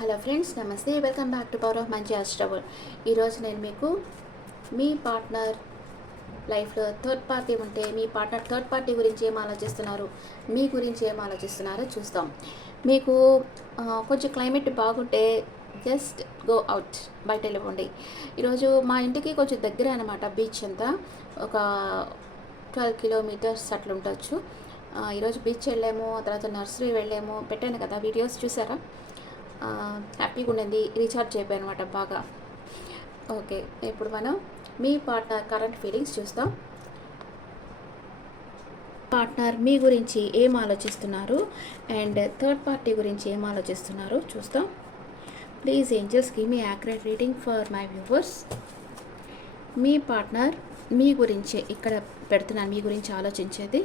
Hello friends, నమస్తే. Welcome back to power of మంచి trouble. ఈరోజు నేను మీకు మీ పార్ట్నర్ లైఫ్లో థర్డ్ పార్టీ ఉంటే మీ పార్ట్నర్ థర్డ్ పార్టీ గురించి ఏం ఆలోచిస్తున్నారు, మీ గురించి ఏం ఆలోచిస్తున్నారో చూస్తాం. మీకు కొంచెం క్లైమేట్ బాగుంటే జస్ట్ గో అవుట్, బయట వెళ్ళిపోండి. ఈరోజు మా ఇంటికి కొంచెం దగ్గర అనమాట, బీచ్ అంతా ఒక 12 కిలోమీటర్స్ అట్లా ఉండొచ్చు. ఈరోజు బీచ్ వెళ్ళాము, తర్వాత నర్సరీ వెళ్ళాము, పెట్టాను కదా వీడియోస్, చూసారా? హ్యాపీగా ఉండింది, రీఛార్జ్ అయిపోయాను అనమాట బాగా. ఓకే, ఇప్పుడు మనం మీ పార్ట్నర్ కరెంట్ ఫీలింగ్స్ చూస్తాం. పార్ట్నర్ మీ గురించి ఏం ఆలోచిస్తున్నారు అండ్ థర్డ్ పార్టీ గురించి ఏం ఆలోచిస్తున్నారు చూస్తాం. Please angels give me accurate reading for my viewers. మీ పార్ట్నర్ మీ గురించి ఇక్కడ పెడుతున్నాను, మీ గురించి ఆలోచించేది,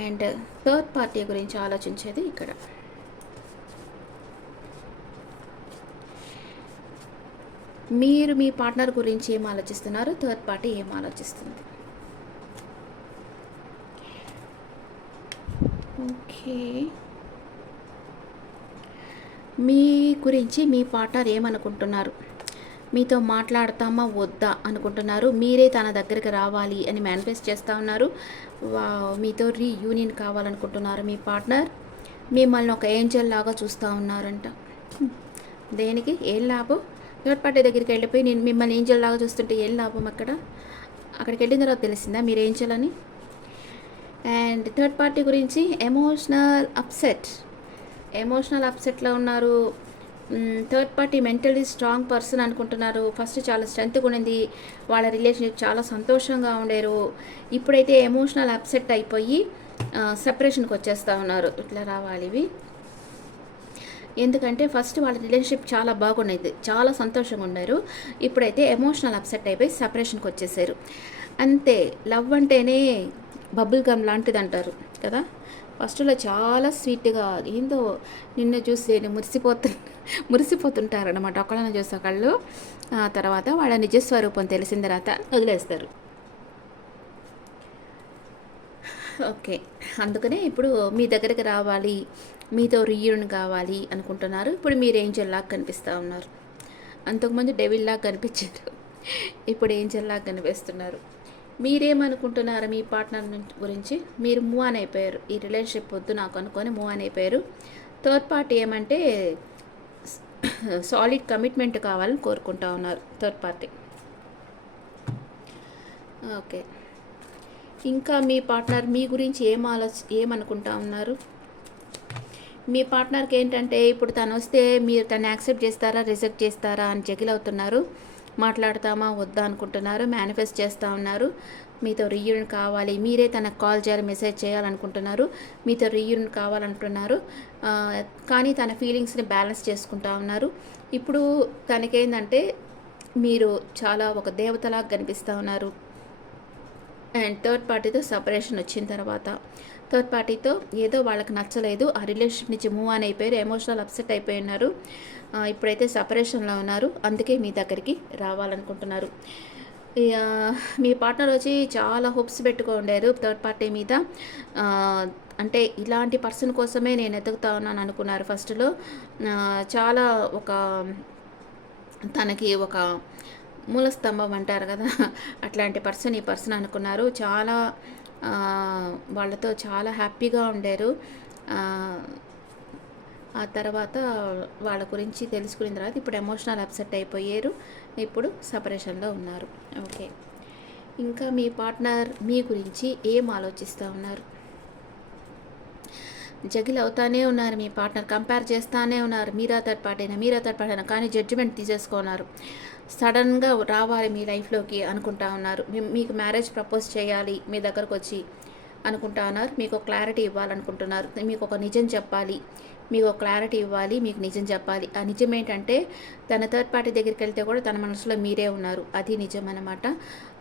అండ్ థర్డ్ పార్టీ గురించి ఆలోచించేది ఇక్కడ. మీరు మీ పార్ట్నర్ గురించి ఏం ఆలోచిస్తున్నారు, థర్డ్ పార్టీ ఏం ఆలోచిస్తుంది? ఓకే, మీ గురించి మీ పార్ట్నర్ ఏమనుకుంటున్నారు? మీతో మాట్లాడతామా వద్దా అనుకుంటున్నారు. మీరే తన దగ్గరికి రావాలి అని మేనిఫెస్ట్ చేస్తూ ఉన్నారు. మీతో రీయూనియన్ కావాలనుకుంటున్నారు. మీ పార్ట్నర్ మిమ్మల్ని ఒక ఏంజల్ లాగా చూస్తూ ఉన్నారంట. దేనికి? ఏం లాభం? థర్డ్ పార్టీ దగ్గరికి వెళ్ళిపోయి నేను మిమ్మల్ని ఏంజల్ లాగా చూస్తుంటే ఏం లాభం? అక్కడికి వెళ్ళిన తర్వాత తెలిసిందా మీరు ఏంజల్ అని? అండ్ థర్డ్ పార్టీ గురించి ఎమోషనల్ అప్సెట్లో ఉన్నారు. Third party mentally strong person అనుకుంటున్నారు. ఫస్ట్ చాలా స్ట్రెంత్గా ఉండింది, వాళ్ళ రిలేషన్షిప్ చాలా సంతోషంగా ఉండేరు. ఇప్పుడైతే ఎమోషనల్ అప్సెట్ అయిపోయి సెపరేషన్కి వచ్చేస్తూ ఉన్నారు. ఇట్లా రావాలి ఇవి. ఎందుకంటే ఫస్ట్ వాళ్ళ రిలేషన్షిప్ చాలా బాగుండేది, చాలా సంతోషంగా ఉన్నారు. ఇప్పుడైతే ఎమోషనల్ అప్సెట్ అయిపోయి సెపరేషన్కి వచ్చేసారు. అంతే, లవ్ అంటేనే బబుల్ గమ్ లాంటిది అంటారు కదా. ఫస్ట్లో చాలా స్వీట్గా, ఏందో నిన్ను చూసి మురిసిపోతుంటారనమాట ఒకళ్ళని చూసి ఒకళ్ళు. తర్వాత వాళ్ళ నిజస్వరూపం తెలిసిన తర్వాత వదిలేస్తారు. ఓకే, అందుకనే ఇప్పుడు మీ దగ్గరికి రావాలి, మీతో రీయూనియన్ కావాలి అనుకుంటున్నారు. ఇప్పుడు మీరు ఏంజల్లాగా కనిపిస్తూ ఉన్నారు. అంతకుముందు డెవిల్లాగా కనిపించారు, ఇప్పుడు ఏంజల్లాగా కనిపిస్తున్నారు. మీరేమనుకుంటున్నారు మీ పార్ట్నర్ గురించి? మీరు మూవ్ ఆన్ అయిపోయారు, ఈ రిలేషన్షిప్ వద్దు నాకు అనుకొని మూవ్ ఆన్ అయిపోయారు. థర్డ్ పార్టీ ఏమంటే సాలిడ్ కమిట్మెంట్ కావాలని కోరుకుంటా ఉన్నారు థర్డ్ పార్టీ. ఓకే, ఇంకా మీ పార్ట్నర్ మీ గురించి ఏమనుకుంటా ఉన్నారు? మీ పార్ట్నర్కి ఏంటంటే ఇప్పుడు తను వస్తే మీరు తను యాక్సెప్ట్ చేస్తారా, రిజెక్ట్ చేస్తారా అని జగిల్ అవుతున్నారు. మాట్లాడతామా వద్దా అనుకుంటున్నారు, మేనిఫెస్ట్ చేస్తూ ఉన్నారు. మీతో రీయూనియన్ కావాలి, మీరే తనకు కాల్ చేయాలి, మెసేజ్ చేయాలనుకుంటున్నారు. మీతో రీయూనియన్ కావాలంటున్నారు. కానీ తన ఫీలింగ్స్ని బ్యాలెన్స్ చేసుకుంటా ఉన్నారు. ఇప్పుడు తనకేంటంటే మీరు చాలా ఒక దేవతలాగా కనిపిస్తూ ఉన్నారు. అండ్ థర్డ్ పార్టీతో సపరేషన్ వచ్చిన తర్వాత థర్డ్ పార్టీతో ఏదో వాళ్ళకి నచ్చలేదు, ఆ రిలేషన్షిప్ నుంచి మూవ్ ఆన్ అయిపోయారు, ఎమోషనల్ అప్సెట్ అయిపోయి ఉన్నారు. ఇప్పుడైతే సపరేషన్లో ఉన్నారు, అందుకే మీ దగ్గరికి రావాలనుకుంటున్నారు. మీ పార్ట్నర్ వచ్చి చాలా హోప్స్ పెట్టుకోండారు థర్డ్ పార్టీ మీద. అంటే ఇలాంటి పర్సన్ కోసమే నేను ఎదుగుతా ఉన్నాను అనుకున్నారు ఫస్ట్లో. చాలా తనకి ఒక మూలస్తంభం అంటారు కదా, అట్లాంటి ఈ పర్సన్ అనుకున్నారు. చాలా వాళ్ళతో చాలా హ్యాపీగా ఉండారు. ఆ తర్వాత వాళ్ళ గురించి తెలుసుకున్న తర్వాత ఇప్పుడు ఎమోషనల్ అప్సెట్ అయిపోయారు, ఇప్పుడు సపరేషన్లో ఉన్నారు. ఓకే, ఇంకా మీ పార్ట్నర్ మీ గురించి ఏం ఆలోచిస్తూ ఉన్నారు? జగిల్ అవుతానే ఉన్నారు. మీ పార్ట్నర్ కంపేర్ చేస్తూనే ఉన్నారు, మీరా థర్డ్ పార్టీనా, కానీ జడ్జిమెంట్ తీసేసుకున్నారు. సడన్గా రావాలి మీ లైఫ్లోకి అనుకుంటా ఉన్నారు. మీకు మ్యారేజ్ ప్రపోజ్ చేయాలి మీ దగ్గరకు వచ్చి అనుకుంటా ఉన్నారు. మీకు ఒక క్లారిటీ ఇవ్వాలనుకుంటున్నారు. మీకు ఒక నిజం చెప్పాలి, మీకు ఒక క్లారిటీ ఇవ్వాలి, మీకు నిజం చెప్పాలి. ఆ నిజం ఏంటంటే తన థర్డ్ పార్టీ దగ్గరికి వెళ్తే కూడా తన మనసులో మీరే ఉన్నారు, అది నిజం అన్నమాట.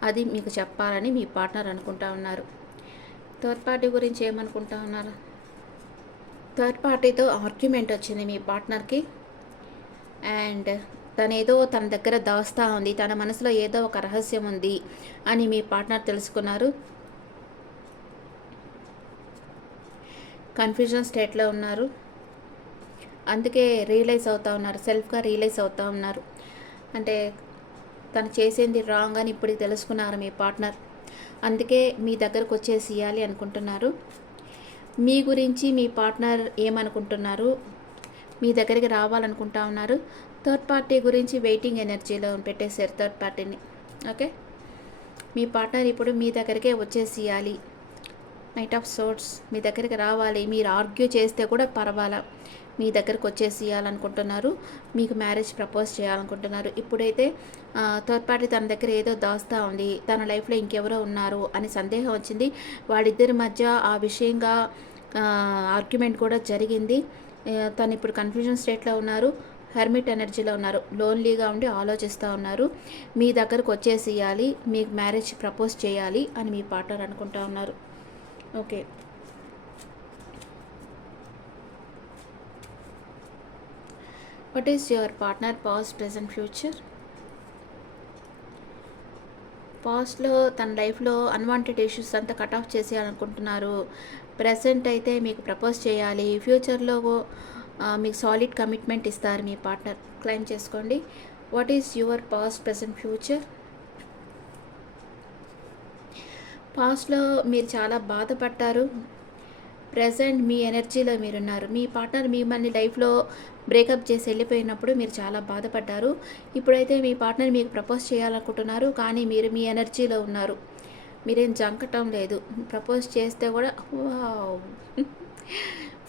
అది మీకు చెప్పాలని మీ పార్ట్నర్ అనుకుంటా ఉన్నారు. థర్డ్ పార్టీ గురించి ఏమనుకుంటా ఉన్నారు? థర్డ్ పార్టీతో ఆర్గ్యుమెంట్ వచ్చింది మీ పార్ట్నర్కి. అండ్ తనేదో తన దగ్గర దాస్తూ ఉంది, తన మనసులో ఏదో ఒక రహస్యం ఉంది అని మీ పార్ట్నర్ తెలుసుకున్నారు. కన్ఫ్యూజన్ స్టేట్లో ఉన్నారు. అందుకే రియలైజ్ అవుతూ ఉన్నారు, సెల్ఫ్గా రియలైజ్ అవుతూ ఉన్నారు. అంటే తను చేసింది రాంగ్ అని ఇప్పటికి తెలుసుకున్నారు మీ పార్ట్నర్. అందుకే మీ దగ్గరకు వచ్చేసి ఇవ్వాలి అనుకుంటున్నారు. మీ గురించి మీ పార్ట్నర్ ఏమనుకుంటున్నారు, మీ దగ్గరికి రావాలనుకుంటా ఉన్నారు. థర్డ్ పార్టీ గురించి వెయిటింగ్ ఎనర్జీలో పెట్టేశారు థర్డ్ పార్టీని. ఓకే, మీ పార్ట్నర్ ఇప్పుడు మీ దగ్గరికే వచ్చేసి ఇవ్వాలి. నైట్ ఆఫ్ సోర్ట్స్ మీ దగ్గరికి రావాలి. మీరు ఆర్గ్యూ చేస్తే కూడా పర్వాలా, మీ దగ్గరకు వచ్చేసి ఇవ్వాలనుకుంటున్నారు. మీకు మ్యారేజ్ ప్రపోజ్ చేయాలనుకుంటున్నారు. ఇప్పుడైతే థర్డ్ పార్టీ తన దగ్గర ఏదో దాస్తూ ఉంది, తన లైఫ్లో ఇంకెవరో ఉన్నారు అని సందేహం వచ్చింది. వాళ్ళిద్దరి మధ్య ఆ విషయంగా ఆర్గ్యుమెంట్ కూడా జరిగింది. తను ఇప్పుడు కన్ఫ్యూజన్ స్టేట్లో ఉన్నారు, హెర్మిట్ ఎనర్జీలో ఉన్నారు, లోన్లీగా ఉండి ఆలోచిస్తూ ఉన్నారు. మీ దగ్గరకు వచ్చేసి ఇవ్వాలి, మీకు మ్యారేజ్ ప్రపోజ్ చేయాలి అని మీ పార్ట్నర్ అనుకుంటా ఉన్నారు. Okay, what is your partner past, present, future? పాస్ట్లో తన లైఫ్లో అన్వాంటెడ్ ఇష్యూస్ అంతా కట్ ఆఫ్ చేసేయాలనుకుంటున్నారు. ప్రజెంట్ అయితే మీకు ప్రపోజ్ చేయాలి. ఫ్యూచర్లో మీకు సాలిడ్ కమిట్మెంట్ ఇస్తారు మీ పార్ట్నర్. క్లైమ్ చేసుకోండి. What is your past, present, future? పాస్ట్లో మీరు చాలా బాధపడ్డారు. ప్రజెంట్ మీ ఎనర్జీలో మీరున్నారు. మీ పార్ట్నర్ మిమ్మల్ని లైఫ్లో బ్రేకప్ చేసి వెళ్ళిపోయినప్పుడు మీరు చాలా బాధపడ్డారు. ఇప్పుడైతే మీ పార్ట్నర్ మీకు ప్రపోజ్ చేయాలనుకుంటున్నారు, కానీ మీరు మీ ఎనర్జీలో ఉన్నారు. మీరేం జంకటం లేదు. ప్రపోజ్ చేస్తే కూడా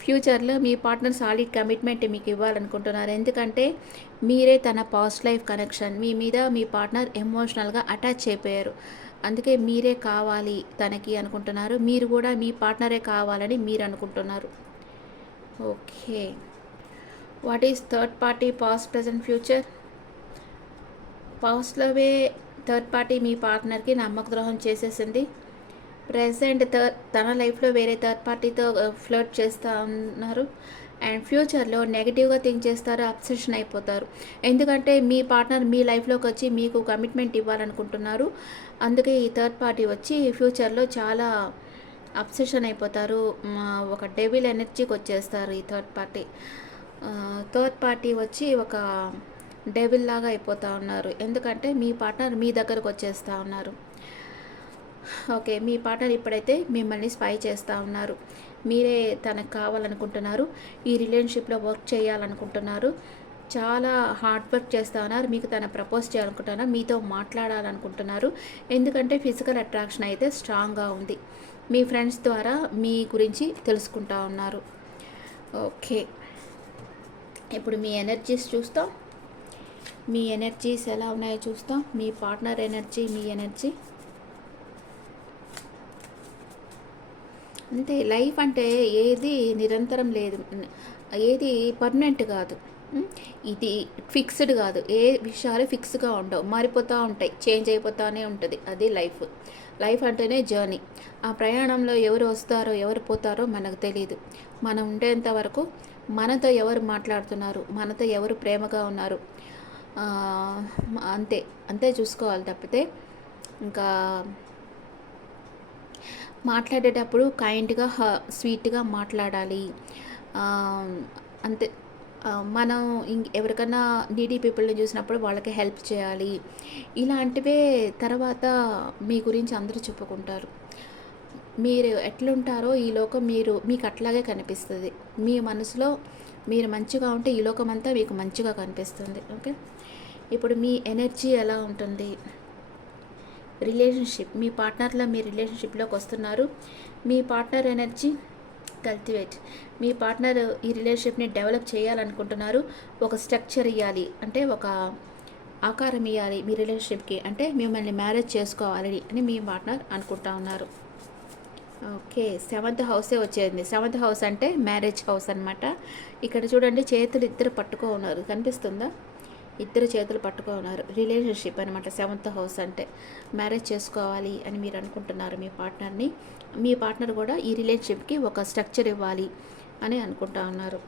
ఫ్యూచర్లో మీ పార్ట్నర్ సాలిడ్ కమిట్మెంట్ మీకు ఇవ్వాలనుకుంటున్నారు. ఎందుకంటే మీరే తన పాస్ట్ లైఫ్ కనెక్షన్. మీ మీద మీ పార్ట్నర్ ఎమోషనల్గా అటాచ్ అయిపోయారు. అందుకే మీరే కావాలి తనకి అనుకుంటున్నారు. మీరు కూడా మీ పార్ట్నరే కావాలని మీరు అనుకుంటున్నారు. Okay, what is third party past, present, future? పాస్ట్లోవే థర్డ్ పార్టీ మీ పార్ట్నర్కి నమ్మకద్రోహం చేసేసింది. ప్రెజెంట్ తన లైఫ్లో వేరే థర్డ్ పార్టీతో ఫ్లర్ట్ చేస్తూ ఉన్నారు. అండ్ ఫ్యూచర్లో నెగిటివ్గా థింక్ చేస్తారు, అబ్సెషన్ అయిపోతారు. ఎందుకంటే మీ పార్ట్నర్ మీ లైఫ్లోకి వచ్చి మీకు కమిట్మెంట్ ఇవ్వాలనుకుంటున్నారు. అందుకే ఈ థర్డ్ పార్టీ వచ్చి ఫ్యూచర్లో చాలా అబ్సెషన్ అయిపోతారు. ఒక డెవిల్ ఎనర్జీకి వచ్చేస్తారు ఈ థర్డ్ పార్టీ. థర్డ్ పార్టీ వచ్చి ఒక డెవిల్ లాగా అయిపోతూ ఉన్నారు. ఎందుకంటే మీ పార్ట్నర్ మీ దగ్గరకు వచ్చేస్తూ ఉన్నారు. ఓకే, మీ పార్ట్నర్ ఇప్పుడైతే మిమ్మల్ని స్పై చేస్తూ ఉన్నారు. మీరే తనకు కావాలనుకుంటున్నారు. ఈ రిలేషన్షిప్లో వర్క్ చేయాలనుకుంటున్నారు. చాలా హార్డ్ వర్క్ చేస్తూ ఉన్నారు. మీకు తన ప్రపోజ్ చేయాలనుకుంటున్నారు, మీతో మాట్లాడాలనుకుంటున్నారు. ఎందుకంటే ఫిజికల్ అట్రాక్షన్ అయితే స్ట్రాంగ్గా ఉంది. మీ ఫ్రెండ్స్ ద్వారా మీ గురించి తెలుసుకుంటా ఉన్నారు. ఓకే, ఇప్పుడు మీ ఎనర్జీస్ చూస్తాం. మీ ఎనర్జీస్ ఎలా ఉన్నాయో చూస్తాం. మీ పార్ట్నర్ ఎనర్జీ, మీ ఎనర్జీ. అంతే, లైఫ్ అంటే ఏది నిరంతరం లేదు, ఏది పర్మనెంట్ కాదు, ఇది ఫిక్స్డ్ కాదు. ఏ విషయాలు ఫిక్స్గా ఉండవు, మారిపోతూ ఉంటాయి, చేంజ్ అయిపోతూనే ఉంటుంది. అది లైఫ్. లైఫ్ అంటేనే జర్నీ. ఆ ప్రయాణంలో ఎవరు వస్తారో ఎవరు పోతారో మనకు తెలియదు. మనం ఉండేంత వరకు మనతో ఎవరు మాట్లాడుతున్నారు, మనతో ఎవరు ప్రేమగా ఉన్నారు, అంతే అంతే చూసుకోవాలి. తప్పితే ఇంకా మాట్లాడేటప్పుడు కైండ్గా స్వీట్గా మాట్లాడాలి. అంతే. మనం ఎవరికైనా నీడీ పీపుల్ని చూసినప్పుడు వాళ్ళకి హెల్ప్ చేయాలి. ఇలాంటివే తర్వాత మీ గురించి అందరూ చెప్పుకుంటారు. మీరు ఎట్లుంటారో ఈ లోకం మీకు అట్లాగే కనిపిస్తుంది. మీ మనసులో మీరు మంచిగా ఉంటే ఈ లోకం అంతా మీకు మంచిగా కనిపిస్తుంది. ఓకే, ఇప్పుడు మీ ఎనర్జీ ఎలా ఉంటుంది? రిలేషన్షిప్, మీ పార్ట్నర్లో మీ రిలేషన్షిప్లోకి వస్తున్నారు. మీ పార్ట్నర్ ఎనర్జీ కల్టివేట్. మీ పార్ట్నర్ ఈ రిలేషన్షిప్ని డెవలప్ చేయాలనుకుంటున్నారు. ఒక స్ట్రక్చర్ ఇవ్వాలి, అంటే ఒక ఆకారం ఇవ్వాలి మీ రిలేషన్షిప్కి, అంటే మిమ్మల్ని మ్యారేజ్ చేసుకోవాలి అని మీ పార్ట్నర్ అనుకుంటా ఉన్నారు. ఓకే, 7th హౌసే వచ్చేది. 7th హౌస్ అంటే మ్యారేజ్ హౌస్ అనమాట. ఇక్కడ చూడండి, చేతులు ఇద్దరు పట్టుకో ఉన్నారు, కనిపిస్తుందా? ఇద్దరు చేతులు పట్టుకో ఉన్నారు. రిలేషన్షిప్ అనమాట 7th హౌస్ అంటే. మ్యారేజ్ చేసుకోవాలి అని మీరు అనుకుంటున్నారు మీ పార్ట్నర్ని. మీ పార్ట్నర్ కూడా ఈ రిలేషన్షిప్కి ఒక స్ట్రక్చర్ ఇవ్వాలి అని అనుకుంటా ఉన్నారు.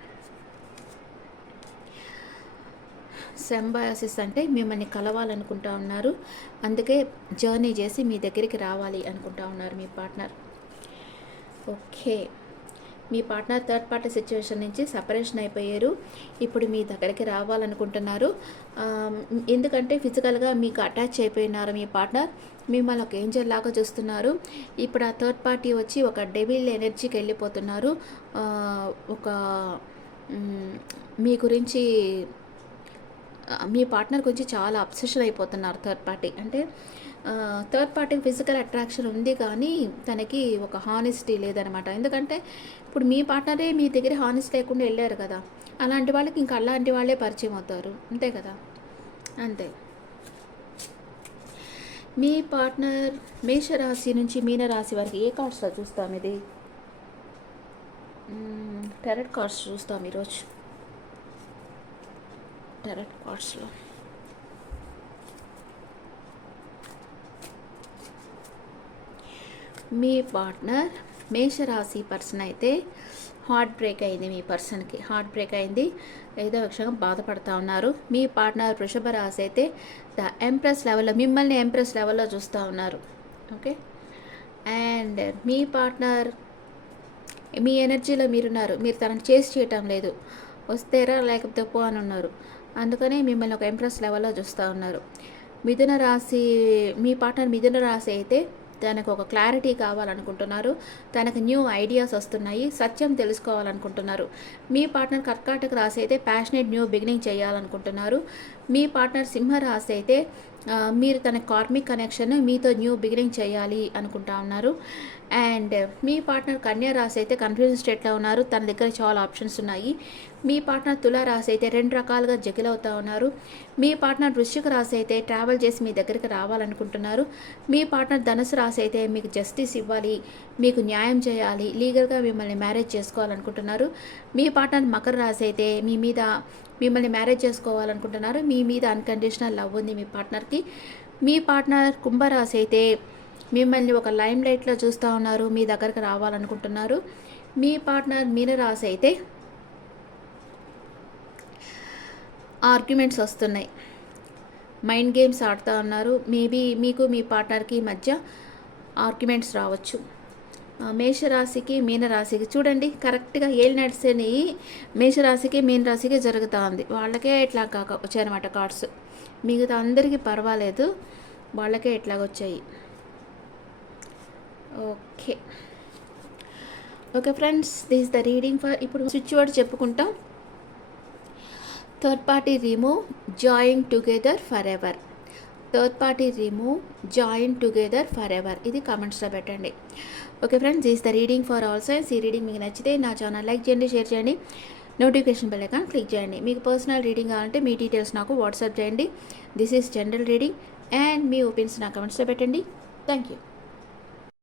సింబయాసిస్ అంటే మిమ్మల్ని కలవాలనుకుంటా ఉన్నారు. అందుకే జర్నీ చేసి మీ దగ్గరికి రావాలి అనుకుంటా ఉన్నారు మీ పార్ట్నర్. ఓకే, మీ పార్ట్నర్ థర్డ్ పార్టీ సిచ్యువేషన్ నుంచి సపరేషన్ అయిపోయారు. ఇప్పుడు మీ దగ్గరికి రావాలనుకుంటున్నారు. ఎందుకంటే ఫిజికల్గా మీకు అటాచ్ అయిపోయినారు మీ పార్ట్నర్. మిమ్మల్ని ఒక ఏంజల్ లాగా చూస్తున్నారు. ఇప్పుడు ఆ థర్డ్ పార్టీ వచ్చి ఒక డెవిల్ ఎనర్జీకి వెళ్ళిపోతున్నారు. ఒక మీ గురించి మీ పార్ట్నర్ గురించి చాలా అబ్సెషన్ అయిపోతున్నారు థర్డ్ పార్టీ. అంటే థర్డ్ పార్టీకి ఫిజికల్ అట్రాక్షన్ ఉంది కానీ తనకి ఒక హానెస్టీ లేదనమాట. ఎందుకంటే ఇప్పుడు మీ పార్ట్నరే మీ దగ్గర హానెస్ట్ లేకుండా వెళ్ళారు కదా, అలాంటి వాళ్ళకి ఇంకా అలాంటి వాళ్ళే పరిచయం అవుతారు, అంతే కదా, అంతే. మీ పార్ట్నర్ మేషరాశి నుంచి మీనరాశి వరకు ఏ కార్డ్స్లో చూస్తాం? ఇది టెరెట్ కార్డ్స్ చూస్తాం ఈరోజు. టెరెట్ కార్డ్స్లో మీ పార్ట్నర్ మేషరాశి పర్సన్ అయితే హార్ట్ బ్రేక్ అయింది. మీ పర్సన్కి హార్ట్ బ్రేక్ అయింది, ఏదో విషయంగా బాధపడుతూ ఉన్నారు. మీ పార్ట్నర్ వృషభ రాశి అయితే ద ఎంప్రెస్ లెవెల్లో మిమ్మల్ని ఎంప్రెస్ లెవెల్లో చూస్తూ ఉన్నారు. ఓకే, అండ్ మీ పార్ట్నర్ మీ ఎనర్జీలో మీరున్నారు, మీరు తనని చేసి చేయటం లేదు, వస్తేరా లేకపోతే పో అని ఉన్నారు. అందుకనే మిమ్మల్ని ఒక ఎంప్రెస్ లెవెల్లో చూస్తూ ఉన్నారు. మిథున రాశి మీ పార్ట్నర్ మిథున రాశి అయితే తనకు ఒక క్లారిటీ కావాలనుకుంటున్నారు, తనకు న్యూ ఐడియాస్ వస్తున్నాయి, సత్యం తెలుసుకోవాలనుకుంటున్నారు. మీ పార్ట్నర్ కర్కాటక రాశి అయితే ప్యాషనేట్ న్యూ బిగినింగ్ చేయాలనుకుంటున్నారు. మీ పార్ట్నర్ సింహ రాశి అయితే మీరు తన కార్మిక్ కనెక్షన్ మీతో న్యూ బిగినింగ్ చేయాలి అనుకుంటా ఉన్నారు. అండ్ మీ పార్ట్నర్ కన్యా రాశి అయితే కన్ఫ్యూజన్ స్టేట్లో ఉన్నారు, తన దగ్గర చాలా ఆప్షన్స్ ఉన్నాయి. మీ పార్ట్నర్ తులా రాశి అయితే రెండు రకాలుగా జగిల్ అవుతూ ఉన్నారు. మీ పార్ట్నర్ వృశ్చిక రాశి అయితే ట్రావెల్ చేసి మీ దగ్గరికి రావాలనుకుంటున్నారు. మీ పార్ట్నర్ ధనుసు రాశి అయితే మీకు జస్టిస్ ఇవ్వాలి, మీకు న్యాయం చేయాలి, లీగల్గా మిమ్మల్ని మ్యారేజ్ చేసుకోవాలనుకుంటున్నారు. మీ పార్ట్నర్ మకర రాశి అయితే మిమ్మల్ని మ్యారేజ్ చేసుకోవాలనుకుంటున్నారు. మీ మీద అన్కండిషనల్ లవ్ ఉంది మీ పార్ట్నర్కి. మీ పార్ట్నర్ కుంభరాశి అయితే మిమ్మల్ని ఒక లైమ్ లైట్లో చూస్తూ ఉన్నారు, మీ దగ్గరకు రావాలనుకుంటున్నారు. మీ పార్ట్నర్ మీనరాశి అయితే ఆర్గ్యుమెంట్స్ వస్తున్నాయి, మైండ్ గేమ్స్ ఆడుతూ ఉన్నారు. మేబీ మీకు మీ పార్ట్నర్కి మధ్య ఆర్గ్యుమెంట్స్ రావచ్చు. మేషరాశికి మీనరాశికి చూడండి, కరెక్ట్గా ఏళ్ళు నడిచేని మేషరాశికి మీనరాశికి జరుగుతూ ఉంది. వాళ్ళకే ఇట్లా వచ్చాయన్నమాట కార్డ్స్, మిగతా అందరికీ పర్వాలేదు, వాళ్ళకే ఇట్లాగొచ్చాయి. Okay okay friends, this the reading for. ఇప్పుడు స్విచ్ వర్డ్ చెప్పుకుంటాం. Third party remove, join together forever. Third party remove, join together forever. ఇది కామెంట్స్లో పెట్టండి. Okay friends, this the reading for all signs. ఈ reading మీకు నచ్చితే నా channel like చేయండి, షేర్ చేయండి, నోటిఫికేషన్ బెల్ ఐకాన్ క్లిక్ చేయండి. మీకు పర్సనల్ రీడింగ్ కావాలంటే మీ డీటెయిల్స్ నాకు వాట్సాప్ చేయండి. This is general reading and me opinions నా కమెంట్స్లో పెట్టండి. Thank you.